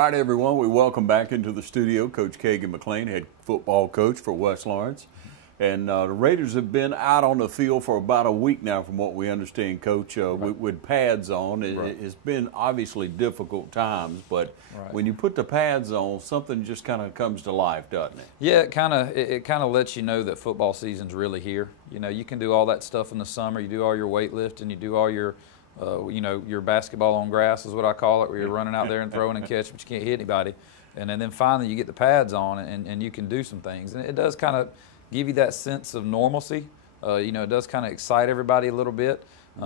All right, everyone, we welcome back into the studio Coach Kagan McLean, head football coach for West Lawrence. And the Raiders have been out on the field for about a week now, from what we understand, Coach, with pads on. It's been obviously difficult times, but when you put the pads on, something just kind of comes to life, doesn't it? Yeah, it kind of lets you know that football season's really here. You know, you can do all that stuff in the summer. You do all your weightlifting, you do all your your basketball on grass is what I call it, where you're running out there and throwing and catching, but you can't hit anybody. And then finally you get the pads on and you can do some things. And it does kind of give you that sense of normalcy. You know, it does kind of excite everybody a little bit.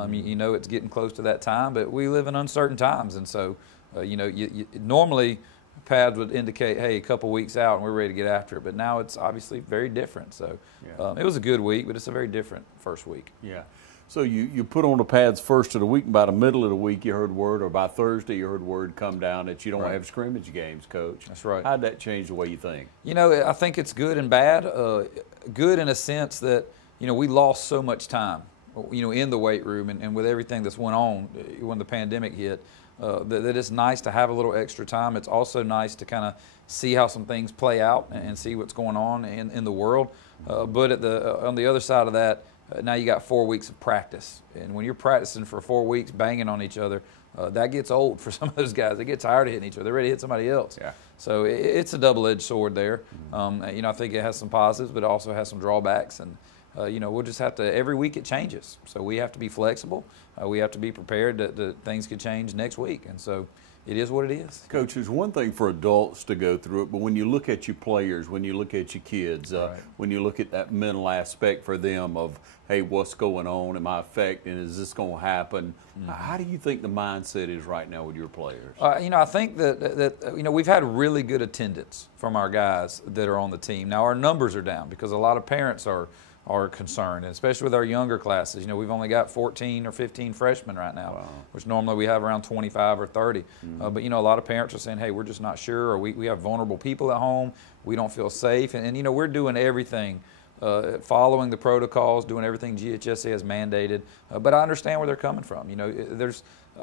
You know it's getting close to that time, but we live in uncertain times. And so, you know, normally pads would indicate, hey, a couple weeks out and we're ready to get after it. But now it's obviously very different. So it was a good week, but it's a very different first week. Yeah. So you put on the pads first of the week, and by the middle of the week you heard word, or by Thursday you heard word come down that you don't have scrimmage games, Coach. That's right. How'd that change the way you think? You know, I think it's good and bad. Good in a sense that, you know, we lost so much time, you know, in the weight room and with everything that's went on when the pandemic hit, that it's nice to have a little extra time. It's also nice to kind of see how some things play out and see what's going on in the world. But on the other side of that, now you got 4 weeks of practice, and when you're practicing for 4 weeks banging on each other, that gets old for some of those guys. They get tired of hitting each other. They're ready to hit somebody else. Yeah. So it's a double-edged sword there. You know, I think it has some positives, but it also has some drawbacks. And you know, we'll just have to. Every week it changes, so we have to be flexible. We have to be prepared that things could change next week, and so it is what it is. Coach, there's one thing for adults to go through it, but when you look at your players, when you look at your kids, when you look at that mental aspect for them of, hey, what's going on? Am I affecting? Is this going to happen? How do you think the mindset is right now with your players? You know, I think that you know, we've had really good attendance from our guys that are on the team. Now our numbers are down because a lot of parents are concerned, and especially with our younger classes. You know, we've only got 14 or 15 freshmen right now, which normally we have around 25 or 30. But, you know, a lot of parents are saying, hey, we're just not sure, or we have vulnerable people at home, we don't feel safe. And you know, we're doing everything, following the protocols, doing everything GHSA has mandated. But I understand where they're coming from. You know,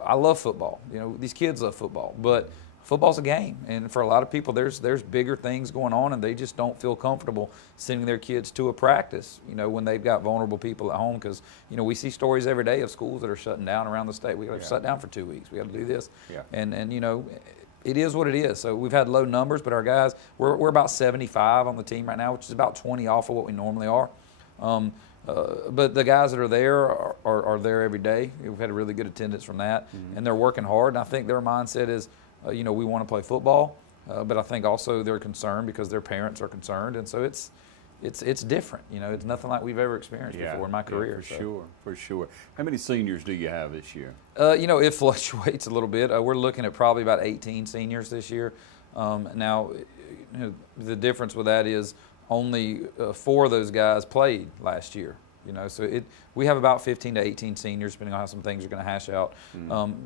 I love football. You know, these kids love football. But football's a game, and for a lot of people, there's bigger things going on, and they just don't feel comfortable sending their kids to a practice, you know, when they've got vulnerable people at home. Because, you know, we see stories every day of schools that are shutting down around the state. We got to shut down for 2 weeks. We got to do this, and you know, it is what it is. So we've had low numbers, but our guys, we're about 75 on the team right now, which is about 20 off of what we normally are. But the guys that are there are there every day. We've had a really good attendance from that, and they're working hard. And I think their mindset is, you know, we want to play football, but I think also they're concerned because their parents are concerned, and so it's different. You know, it's nothing like we've ever experienced before in my career. For sure. How many seniors do you have this year? You know, it fluctuates a little bit. We're looking at probably about 18 seniors this year. Now, you know, the difference with that is only 4 of those guys played last year. You know, so we have about 15 to 18 seniors, depending on how some things are going to hash out.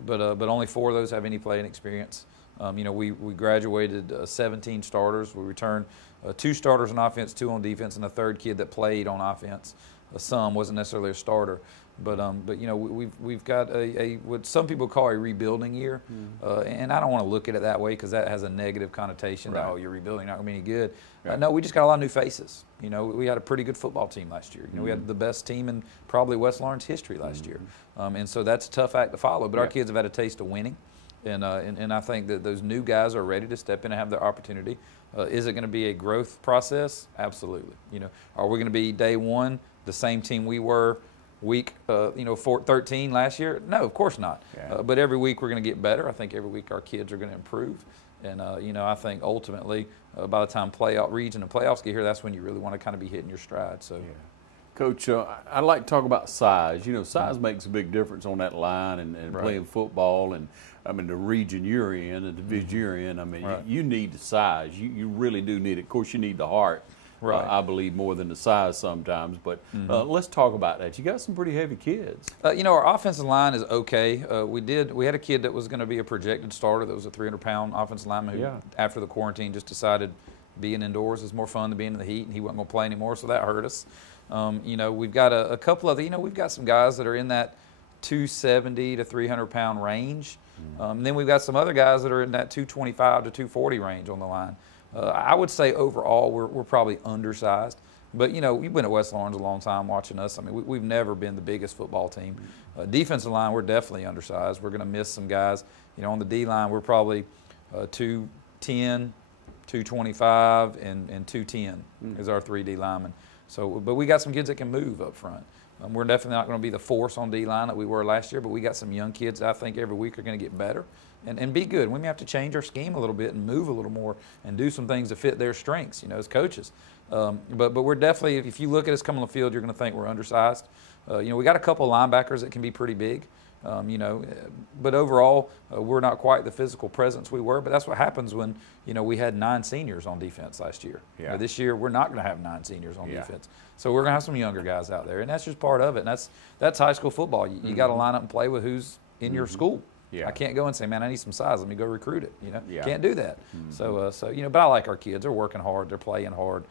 But only 4 of those have any playing experience. You know, we graduated 17 starters. We returned 2 starters on offense, 2 on defense, and a 3rd kid that played on offense. Some wasn't necessarily a starter. But you know, we've got what some people call a rebuilding year, and I don't want to look at it that way because that has a negative connotation. That, oh, you're rebuilding, not going to be any good. No, we just got a lot of new faces. You know, we had a pretty good football team last year. You know, we had the best team in probably West Lawrence history last year, and so that's a tough act to follow. But our kids have had a taste of winning, and I think that those new guys are ready to step in and have their opportunity. Is it going to be a growth process? Absolutely. You know, are we going to be day one the same team we were week 13 last year? No, of course not. But every week we're going to get better. I think every week our kids are going to improve, and you know, I think ultimately by the time region and playoffs get here, that's when you really want to kind of be hitting your stride. So, Coach, I'd like to talk about size. You know, size makes a big difference on that line and playing football, and I mean the region you're in, the division you're in. I mean, you need the size. You really do need it. Of course, you need the heart. I believe more than the size sometimes, but let's talk about that. You got some pretty heavy kids. You know, our offensive line is okay. We had a kid that was going to be a projected starter that was a 300-pound offensive lineman who, after the quarantine, just decided being indoors is more fun than being in the heat, and he wasn't going to play anymore, so that hurt us. You know, we've got a couple of, you know, we've got some guys that are in that 270 to 300-pound range. Then we've got some other guys that are in that 225 to 240 range on the line. I would say overall we're probably undersized. But, you know, you've been at West Lawrence a long time watching us. I mean, we've never been the biggest football team. Defensive line, we're definitely undersized. We're going to miss some guys. You know, on the D-line, we're probably 210, 225, and 210 is our 3 D linemen. So, but we got some kids that can move up front. We're definitely not going to be the force on D-line that we were last year, but we got some young kids that I think every week are going to get better and be good. We may have to change our scheme a little bit and move a little more and do some things to fit their strengths, you know, as coaches. But we're definitely, if you look at us coming on the field, you're going to think we're undersized. You know, we got a couple of linebackers that can be pretty big. You know, but overall, we're not quite the physical presence we were. But that's what happens when, you know, we had 9 seniors on defense last year. Yeah. You know, this year, we're not going to have 9 seniors on defense. So we're going to have some younger guys out there, and that's just part of it. And that's high school football. You got to line up and play with who's in your school. Yeah. I can't go and say, man, I need some size. Let me go recruit it. You know, can't do that. So you know, but I like our kids. They're working hard. They're playing hard.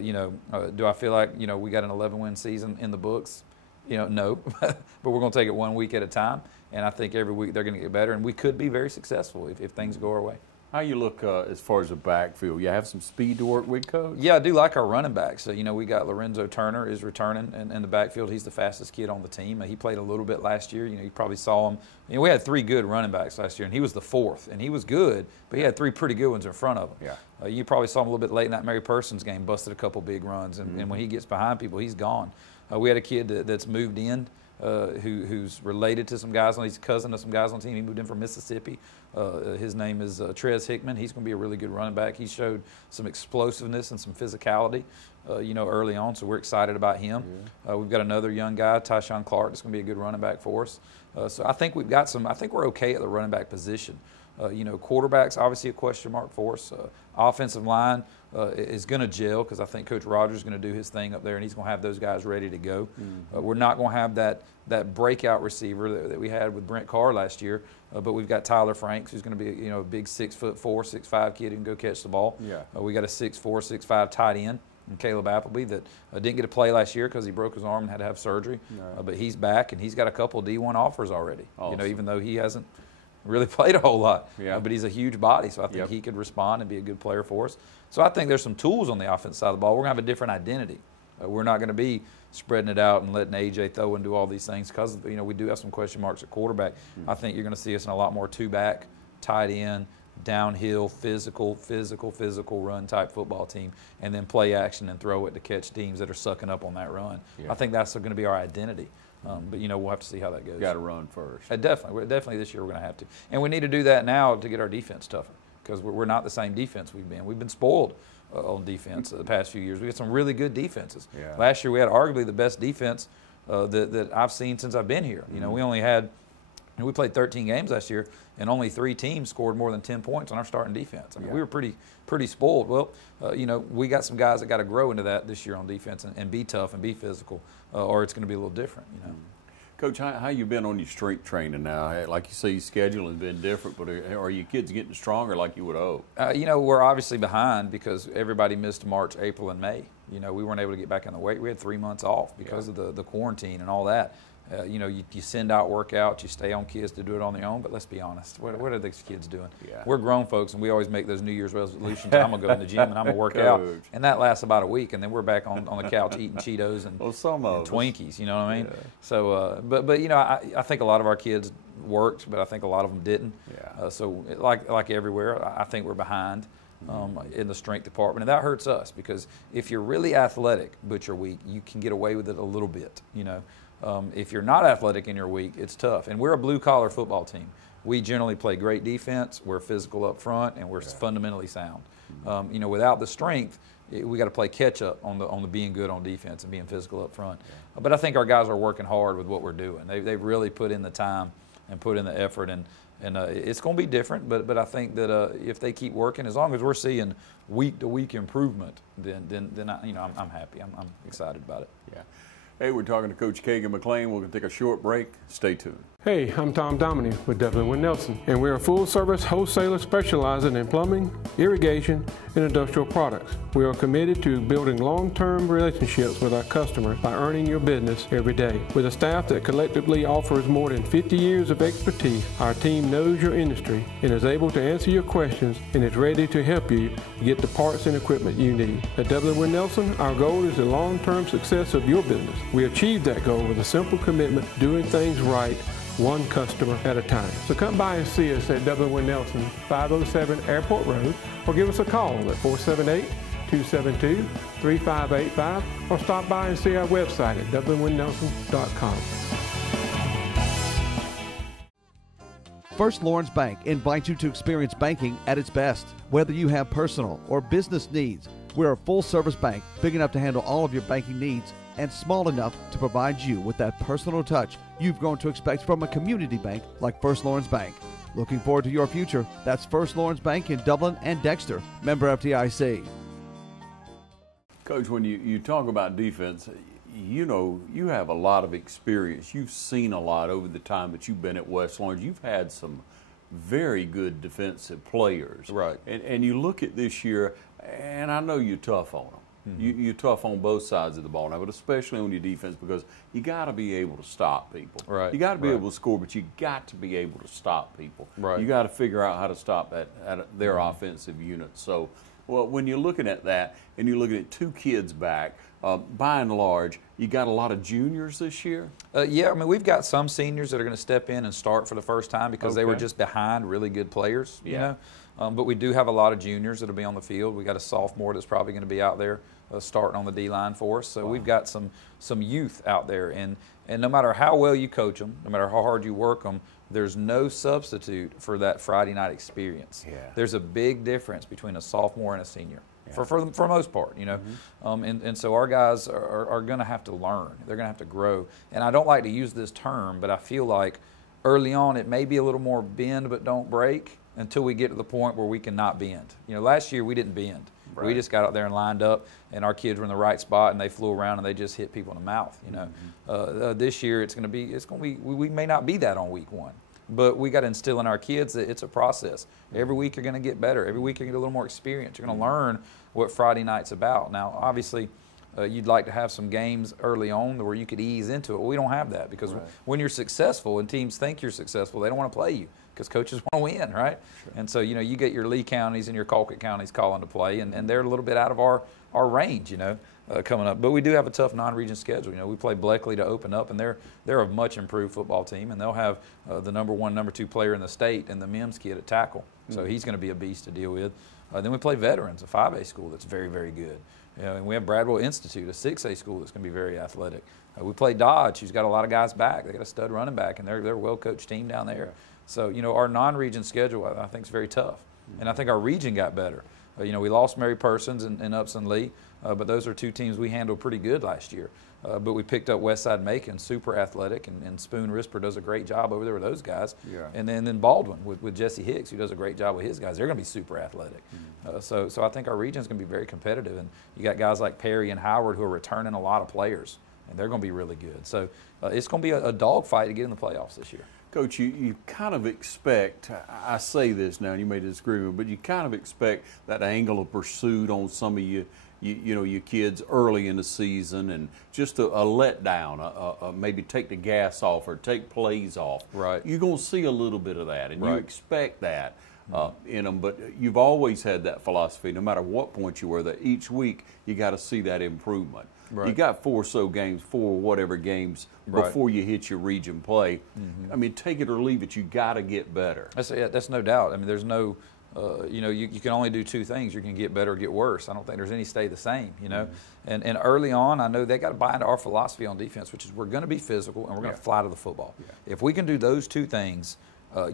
You know, do I feel like, you know, we got an 11-win season in the books? You know, no, but we're going to take it 1 week at a time, and I think every week they're going to get better, and we could be very successful if things go our way. How you look as far as the backfield? You have some speed to work with, Coach? Yeah, I do like our running backs. So, you know, we got Lorenzo Turner is returning in the backfield. He's the fastest kid on the team. He played a little bit last year. You know, you probably saw him. You know, we had 3 good running backs last year, and he was the 4th, and he was good, but he had 3 pretty good ones in front of him. Yeah. You probably saw him a little bit late in that Mary Persons game, busted a couple big runs, and when he gets behind people, he's gone. We had a kid that's moved in. Who's related to some guys he's a cousin to some guys on the team. He moved in from Mississippi. His name is Trez Hickman. He's going to be a really good running back. He showed some explosiveness and some physicality, you know, early on, so we're excited about him. We've got another young guy, Tyshawn Clark, that's going to be a good running back for us. So I think we've got some. I think we're okay at the running back position. You know, quarterback's obviously a question mark for us. Offensive line is going to gel because I think Coach Rogers is going to do his thing up there, and he's going to have those guys ready to go. We're not going to have that breakout receiver that we had with Brent Carr last year, but we've got Tyler Franks, who's going to be, you know, a big 6'4", 6'5" kid who can go catch the ball. We got a 6'4", 6'5" tight end, and Caleb Appleby that didn't get to play last year because he broke his arm and had to have surgery. But he's back, and he's got a couple of D1 offers already. You know, even though he hasn't really played a whole lot, but he's a huge body, so I think he could respond and be a good player for us. So I think there's some tools on the offensive side of the ball. We're going to have a different identity. We're not going to be spreading it out and letting A.J. throw and do all these things because, you know, we do have some question marks at quarterback. I think you're going to see us in a lot more 2-back, tight end, downhill, physical run type football team, and then play action and throw it to catch teams that are sucking up on that run. I think that's going to be our identity. But, you know, we'll have to see how that goes. Got to run first. Definitely this year we're going to have to. And we need to do that now to get our defense tougher because we're not the same defense we've been. We've been spoiled on defense the past few years. We had some really good defenses. Last year we had arguably the best defense that I've seen since I've been here. You know, we played 13 games last year, and only 3 teams scored more than 10 points on our starting defense. I mean, we were pretty spoiled. Well, you know, we got some guys that got to grow into that this year on defense and be tough and be physical, or it's going to be a little different, you know. Coach, how you been on your strength training now? Like you say, your schedule has been different, but are your kids getting stronger like you would hope? You know, we're obviously behind because everybody missed March, April, and May. You know, we weren't able to get back in the weight. We had 3 months off because of the quarantine and all that. You know, you send out workouts, you stay on kids to do it on their own, but let's be honest, what are these kids doing? We're grown folks, and we always make those New Year's resolutions. I'm going to go in the gym, and I'm going to work out, and that lasts about a week, and then we're back on the couch eating Cheetos and Twinkies, you know what I mean? So, but you know, I think a lot of our kids worked, but I think a lot of them didn't. So, like everywhere, I think we're behind in the strength department, and that hurts us because if you're really athletic but you're weak, you can get away with it a little bit, you know. If you're not athletic and you're weak, it's tough. And we're a blue-collar football team. We generally play great defense. We're physical up front, and we're fundamentally sound. You know, without the strength, we got to play catch-up on the being good on defense and being physical up front. But I think our guys are working hard with what we're doing. They've really put in the time and put in the effort, and it's going to be different. But I think that if they keep working, as long as we're seeing week-to-week improvement, then I'm happy. I'm excited about it. Hey, we're talking to Coach Kagan McLean. We're going to take a short break. Stay tuned. Hey, I'm Tom Dominy with Dublin Wind Nelson, and we're a full-service wholesaler specializing in plumbing, irrigation, and industrial products. We are committed to building long-term relationships with our customers by earning your business every day. With a staff that collectively offers more than 50 years of expertise, our team knows your industry and is able to answer your questions and is ready to help you get the parts and equipment you need. At Dublin Wind Nelson, our goal is the long-term success of your business. We achieve that goal with a simple commitment, doing things right, one customer at a time. So come by and see us at Dublin Wind Nelson, 507 Airport Road, or give us a call at 478-272-3585, or stop by and see our website at dublinwindnelson.com. First Lawrence Bank invites you to experience banking at its best. Whether you have personal or business needs, we're a full-service bank big enough to handle all of your banking needs and small enough to provide you with that personal touch you've grown to expect from a community bank like First Lawrence Bank. Looking forward to your future. That's First Lawrence Bank in Dublin and Dexter. Member FDIC. Coach, when you talk about defense, you know you have a lot of experience. You've seen a lot over the time that you've been at West Lawrence. You've had some very good defensive players. Right. And you look at this year, and I know you're tough on them. You're tough on both sides of the ball now, but especially on your defense, because you got to be able to stop people. Right. You got to be able to score, but you got to be able to stop people. Right. You got to figure out how to stop their offensive unit. So, well, when you're looking at that and you're looking at two kids back, by and large, you got a lot of juniors this year? Yeah, I mean, we've got some seniors that are going to step in and start for the first time because they were just behind really good players, you know. But we do have a lot of juniors that will be on the field. We got a sophomore that's probably going to be out there starting on the D-line for us. So we've got some youth out there. And no matter how well you coach them, no matter how hard you work them, there's no substitute for that Friday night experience. Yeah. There's a big difference between a sophomore and a senior. For the most part, you know. And so our guys are going to have to learn. They're going to have to grow. And I don't like to use this term, but I feel like early on it may be a little more bend but don't break until we get to the point where we cannot bend. You know, last year we didn't bend. Right. We just got out there and lined up, and our kids were in the right spot, and they flew around and they just hit people in the mouth. You know, this year it's going to be. We may not be that on week one. But we got to instill in our kids that it's a process. Every week you're going to get better. Every week you're going to get a little more experience. You're going to learn what Friday night's about. Now, obviously, you'd like to have some games early on where you could ease into it. Well, we don't have that because when you're successful and teams think you're successful, they don't want to play you because coaches want to win, right? Sure. And so, you know, you get your Lee counties and your Colquitt counties calling to play, and they're a little bit out of our range, you know. Coming up, but we do have a tough non-region schedule. You know, we play Bleckley to open up, and they're a much improved football team, and they'll have the number 1, number 2 player in the state and the Mims kid at tackle. So he's going to be a beast to deal with. Then we play Veterans, a 5A school that's very, very good. You know, and we have Bradwell Institute, a 6A school that's going to be very athletic. We play Dodge, who's got a lot of guys back. They got a stud running back, and they're a well-coached team down there. So, you know, our non-region schedule I think is very tough, and I think our region got better. You know, we lost Mary Persons and Upson Lee, but those are two teams we handled pretty good last year. But we picked up Westside Macon, super athletic, and Spoon Risper does a great job over there with those guys. Yeah. And then Baldwin with Jesse Hicks, who does a great job with his guys. They're going to be super athletic. So I think our region is going to be very competitive. And you got guys like Perry and Howard who are returning a lot of players, and they're going to be really good. So it's going to be a dogfight to get in the playoffs this year. Coach, you kind of expect, I say this now, and you may disagree with me, but you kind of expect that angle of pursuit on some of you know, your kids early in the season, and just a letdown, maybe take the gas off or take plays off. Right. You're going to see a little bit of that, and you expect that in them, but you've always had that philosophy, no matter what point you were, that each week you got to see that improvement. Right. You got 4 whatever games before you hit your region play. I mean, take it or leave it. You got to get better. That's no doubt. I mean, there's no, you know, you can only do 2 things. You can get better or get worse. I don't think there's any stay the same, you know. And early on, I know they got to buy into our philosophy on defense, which is we're going to be physical and we're going to fly to the football. If we can do those 2 things,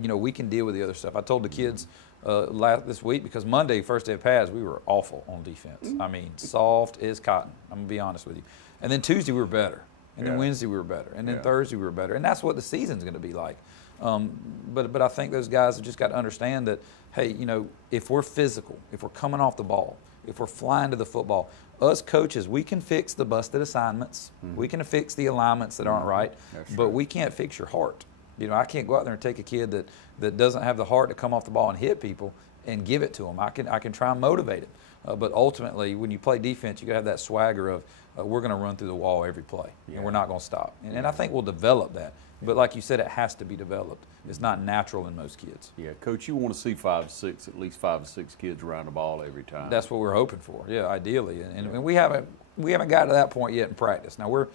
you know, we can deal with the other stuff. I told the kids this week, because Monday, first day of pads, we were awful on defense. I mean, soft as cotton. I'm going to be honest with you. And then Tuesday we were better. And then Wednesday we were better. And then Thursday we were better. And that's what the season's going to be like. But I think those guys have just got to understand that, hey, you know, if we're physical, if we're coming off the ball, if we're flying to the football, us coaches, we can fix the busted assignments. We can fix the alignments that aren't right, but we can't fix your heart. You know, I can't go out there and take a kid that doesn't have the heart to come off the ball and hit people and give it to them. I can try and motivate it. But ultimately, when you play defense, you got to have that swagger of we're going to run through the wall every play, and we're not going to stop. And I think we'll develop that. But like you said, it has to be developed. It's not natural in most kids. Yeah, Coach, you want to see 5 or 6, at least 5 or 6 kids around the ball every time. That's what we're hoping for. Yeah, ideally. And we haven't got to that point yet in practice. Now we're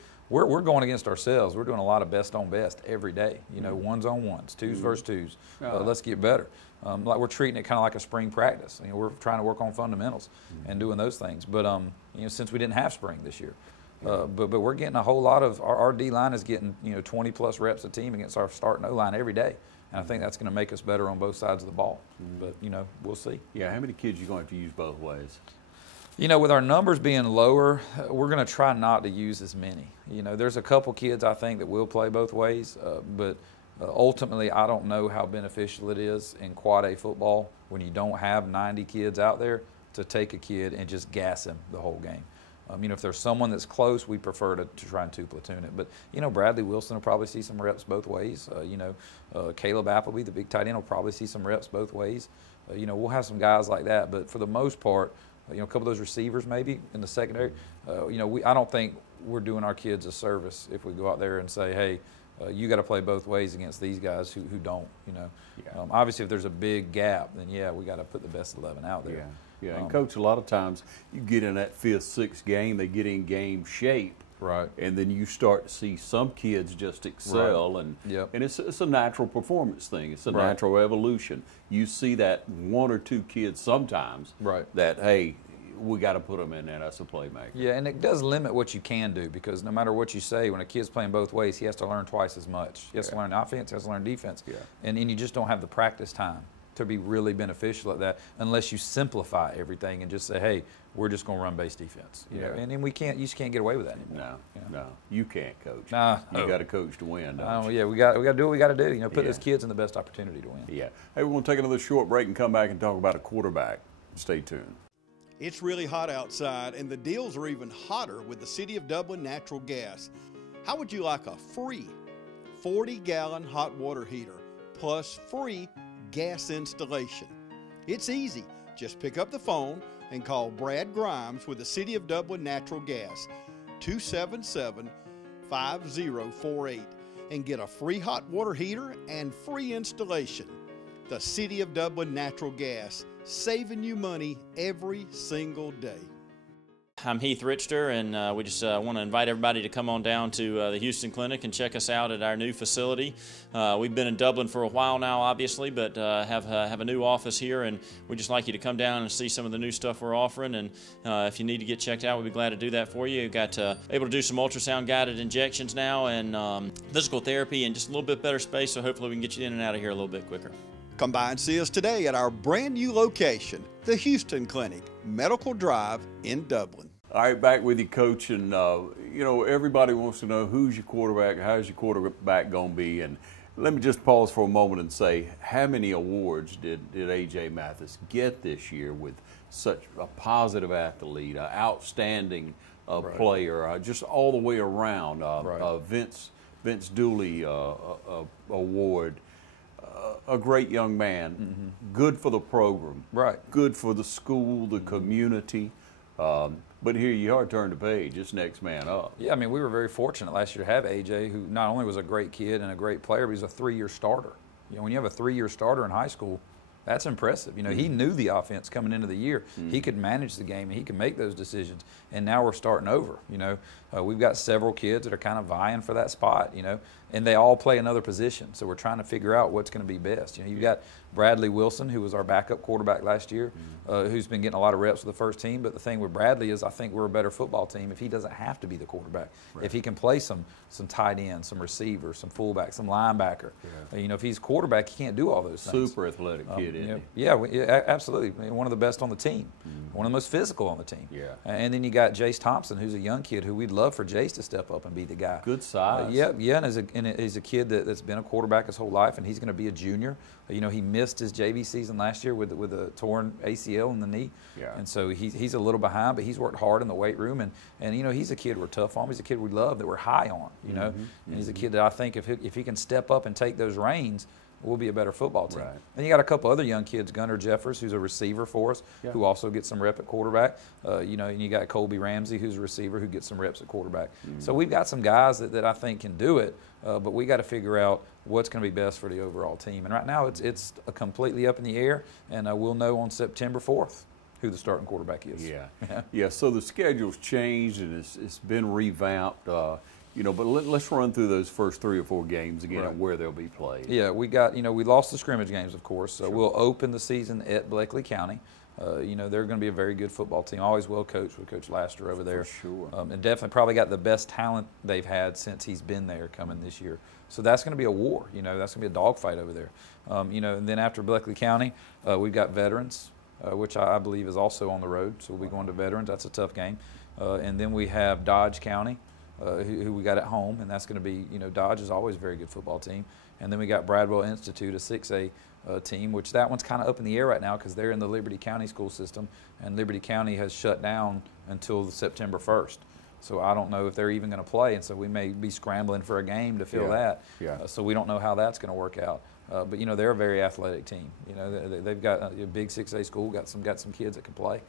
going against ourselves. We're doing a lot of best on best every day. You know, ones on ones, twos versus twos. Let's get better. Like we're treating it kind of like a spring practice. You know, we're trying to work on fundamentals and doing those things. But you know, since we didn't have spring this year, but we're getting a whole lot of our D line is getting 20 plus reps a team against our starting O line every day, and I think that's going to make us better on both sides of the ball. But we'll see. Yeah, how many kids you going to have to use both ways? You know, with our numbers being lower, we're going to try not to use as many. You know, there's a couple kids I think that will play both ways, but ultimately I don't know how beneficial it is in quad A football when you don't have 90 kids out there to take a kid and just gas him the whole game. You know, if there's someone that's close, we prefer to try and 2-platoon it. But, Bradley Wilson will probably see some reps both ways. Caleb Appleby, the big tight end, will probably see some reps both ways. We'll have some guys like that. But for the most part, a couple of those receivers maybe in the secondary, I don't think we're doing our kids a service if we go out there and say, hey, you got to play both ways against these guys who don't, obviously, if there's a big gap, then, we got to put the best 11 out there. Yeah, and Coach, a lot of times you get in that 5th, 6th game, they get in game shape. Right. And then you start to see some kids just excel. Right. And it's a natural performance thing. It's a natural evolution. You see that 1 or 2 kids sometimes that, hey, we got to put them in there. That's a playmaker. Yeah, and it does limit what you can do because no matter what you say, when a kid's playing both ways, he has to learn twice as much. He has to learn offense, he has to learn defense. Yeah. And you just don't have the practice time to be really beneficial at that unless you simplify everything and just say, hey, we're just going to run base defense. You know? And then you just can't get away with that anymore. No, you can't coach. You got to coach to win, don't you? Yeah, we got to do what we got to do. Put those kids in the best opportunity to win. Yeah. Hey, we're going to take another short break and come back and talk about a quarterback. Stay tuned. It's really hot outside, and the deals are even hotter with the City of Dublin Natural Gas. How would you like a free 40-gallon hot water heater plus free gas installation? It's easy. Just pick up the phone and call Brad Grimes with the City of Dublin Natural Gas, 277-5048, and get a free hot water heater and free installation. The City of Dublin Natural Gas, saving you money every single day. I'm Heath Richter, and we just want to invite everybody to come on down to the Houston Clinic and check us out at our new facility. We've been in Dublin for a while now, obviously, but have a new office here, and we'd just like you to come down and see some of the new stuff we're offering. And if you need to get checked out, we'd be glad to do that for you. We've got able to do some ultrasound-guided injections now and physical therapy and just a little bit better space, so hopefully we can get you in and out of here a little bit quicker. Come by and see us today at our brand new location, the Houston Clinic, Medical Drive in Dublin. All right, back with you, Coach. And, everybody wants to know who's your quarterback, how's your quarterback going to be. And let me just pause for a moment and say, how many awards did A.J. Mathis get this year with such a positive athlete, an outstanding player, just all the way around, Vince Dooley award. A great young man, good for the program, good for the school, the community. But here you are, turn the page, it's next man up. Yeah, we were very fortunate last year to have A.J., who not only was a great kid and a great player, but he's a 3-year starter. When you have a 3-year starter in high school, that's impressive. He knew the offense coming into the year. He could manage the game and he could make those decisions. And now we're starting over. We've got several kids that are kind of vying for that spot, and they all play another position. So we're trying to figure out what's going to be best. You've got Bradley Wilson, who was our backup quarterback last year, who's been getting a lot of reps with the first team. But the thing with Bradley is I think we're a better football team if he doesn't have to be the quarterback. If he can play some tight end, some receiver, some fullback, some linebacker. If he's quarterback, he can't do all those things. Super athletic kid, isn't he? Yeah, absolutely. One of the best on the team. One of the most physical on the team. And then you got Jase Thompson, who's a young kid who we'd love for Jase to step up and be the guy. Good size. And he's a kid that's been a quarterback his whole life, and he's going to be a junior. He missed missed his JV season last year with a torn ACL in the knee. Yeah. And so he's a little behind, but he's worked hard in the weight room. And you know, he's a kid we're tough on. He's a kid we love, that we're high on, you know. And he's a kid that I think if he can step up and take those reins, we'll be a better football team. Right. And you got a couple other young kids, Gunnar Jeffers, who's a receiver for us, who also gets some rep at quarterback. You know, and you got Colby Ramsey, who's a receiver, who gets some reps at quarterback. So we've got some guys that I think can do it, but we got to figure out what's going to be best for the overall team. And right now it's completely up in the air, and we'll know on September 4th who the starting quarterback is. Yeah. So the schedule's changed and it's been revamped. You know, but let's run through those first 3 or 4 games again and where they'll be played. Yeah, we got, you know, we lost the scrimmage games, of course. So we'll open the season at Bleckley County. You know, they're going to be a very good football team. Always well coached with Coach Laster over there. For sure. And definitely probably got the best talent they've had since he's been there coming this year. So that's going to be a war. You know, that's going to be a dogfight over there. You know, and then after Bleckley County, we've got Veterans, which I believe is also on the road. So we'll be going to Veterans. That's a tough game. And then we have Dodge County. Who we got at home, and that's going to be, you know, Dodge is always a very good football team. And then we got Bradwell Institute, a 6A team, which that one's kind of up in the air right now because they're in the Liberty County school system, and Liberty County has shut down until September 1st. So I don't know if they're even going to play, and so we may be scrambling for a game to fill that. So we don't know how that's going to work out. But, you know, they're a very athletic team. You know, they've got a big 6A school, got some kids that can play.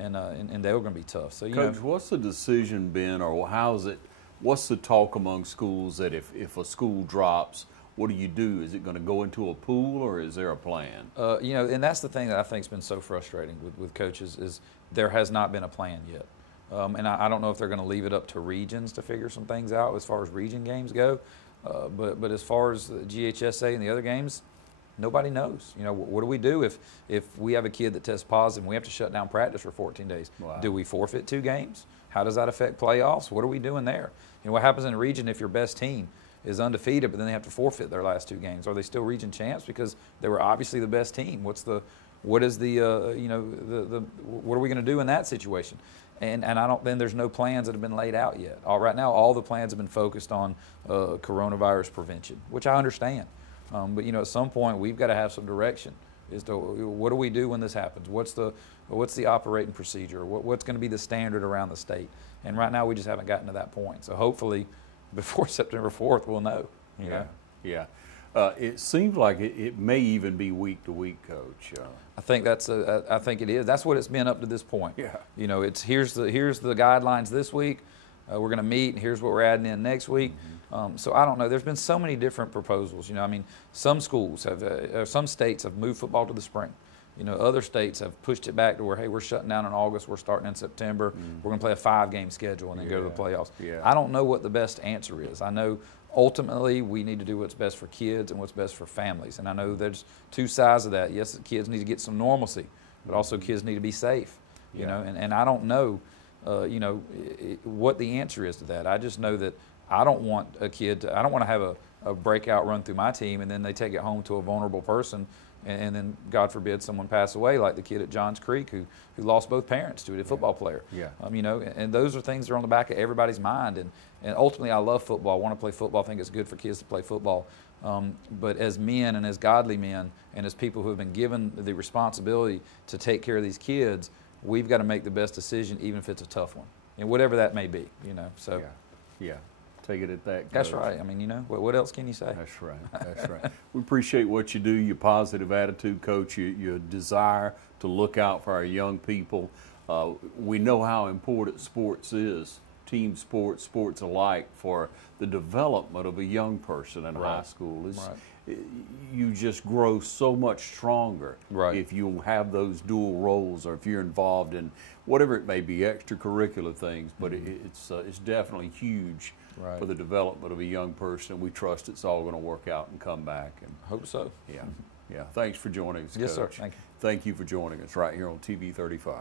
And they're going to be tough. So, you Coach, know, what's the decision been, or how's it? What's the talk among schools that if a school drops, what do you do? Is it going to go into a pool, or is there a plan? You know, and that's the thing that I think has been so frustrating with coaches is there has not been a plan yet. And I don't know if they're going to leave it up to regions to figure some things out as far as region games go. But as far as the GHSA and the other games, nobody knows. You know, what do we do if we have a kid that tests positive and we have to shut down practice for 14 days? Wow. Do we forfeit 2 games? How does that affect playoffs? What are we doing there? You know, what happens in a region if your best team is undefeated, but then they have to forfeit their last 2 games? Are they still region champs because they were obviously the best team? What are we going to do in that situation? And then there's no plans that have been laid out yet. Right now, all the plans have been focused on coronavirus prevention, which I understand. But you know, at some point we've got to have some direction as to what do we do when this happens? What's the operating procedure? What's going to be the standard around the state? And right now we just haven't gotten to that point. So hopefully before September 4th we'll know. You know? Yeah. It seems like it may even be week to week, Coach. I think I think it is. That's what it's been up to this point. Yeah. You know, it's here's the guidelines this week. We're going to meet, and here's what we're adding in next week. So I don't know. There's been so many different proposals. You know, I mean, some schools have, some states have moved football to the spring. You know, other states have pushed it back to where, hey, we're shutting down in August, we're starting in September, we're going to play a 5-game schedule and then go to the playoffs. I don't know what the best answer is. I know ultimately we need to do what's best for kids and what's best for families. And I know there's 2 sides of that. Yes, the kids need to get some normalcy, but also kids need to be safe. You know, and I don't know, you know, what the answer is to that. I just know that I don't want a kid I don't want to have a breakout run through my team and then they take it home to a vulnerable person and then, God forbid, someone pass away like the kid at Johns Creek who lost both parents to a football player. You know, and those are things that are on the back of everybody's mind. And ultimately, I love football. I want to play football. I think it's good for kids to play football. But as men and as godly men and as people who have been given the responsibility to take care of these kids, we've got to make the best decision, even if it's a tough one, and whatever that may be. You know, so yeah. Take it at that, Coach. That's right. I mean, you know, what else can you say? That's right. That's right. We appreciate what you do, your positive attitude, Coach, your desire to look out for our young people. We know how important sports is, team sports, sports alike, for the development of a young person in high school. You just grow so much stronger if you have those dual roles, or if you're involved in whatever it may be, extracurricular things. But it's definitely huge for the development of a young person. We trust it's all going to work out and come back. And hope so. Yeah. Thanks for joining us, Coach. Yes, sir. Thank you. Thank you for joining us right here on TV 35.